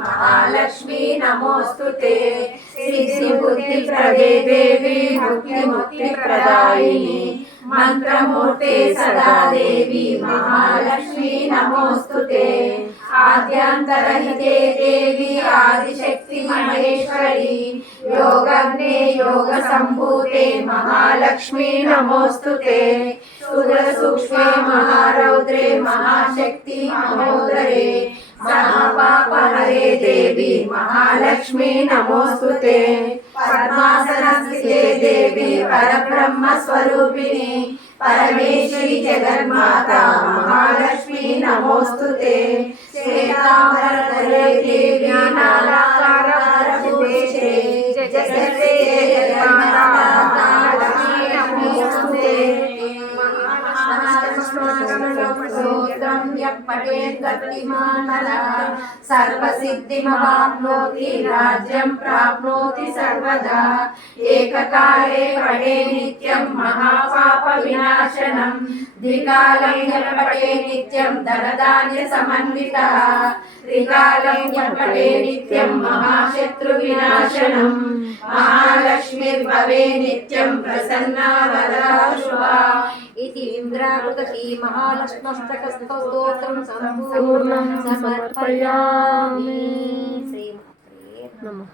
महालक्ष्मी नमोस्तुते। सिद्धि बुद्धि प्रदे देवी मुक्ति मुक्ति प्रदायिनी मंत्रमूर्ते सदा देवी महालक्ष्मी नमोस्तुते। आद्यांतरहिते देवी आदिशक्ति महेश्वरी योगग्ने योग संभूते महालक्ष्मी नमोस्तुते। स्थूल सूक्ष्मे महारौद्रे महाशक्ति महोदरे महापापहरे देवी महालक्ष्मी नमोस्तुते। पद्मासनस्थिते देवी परब्रह्म स्वरूपिणी परमेश्वरी जगन्माता महालक्ष्मी नमोस्तुते। श्वेतांबरधरे देवी नानाकारभूषे जगत्ते जगन्माता महालक्ष्मी नमोस्तुते। स्तोत्रं यः पठेत् गतिमानः सर्वसिद्धिमवाप्नोति राज्यं प्राप्नोति सर्वदा। एककाले पठे नित्यं महापापविनाशनं द्विकालं यः पठे नित्यं धनधान्यसमन्वितः त्रिकालं यः पठे नित्यं महाशत्रुविनाशनं महालक्ष्मीर्भवे नित्यं प्रसन्ना वरदा शुभा। इति इंद्रावृतकी महालक्ष्म्यष्टकस्तोत्रं संपूर्णं समर्पयामि। श्रीमात्रे नमः।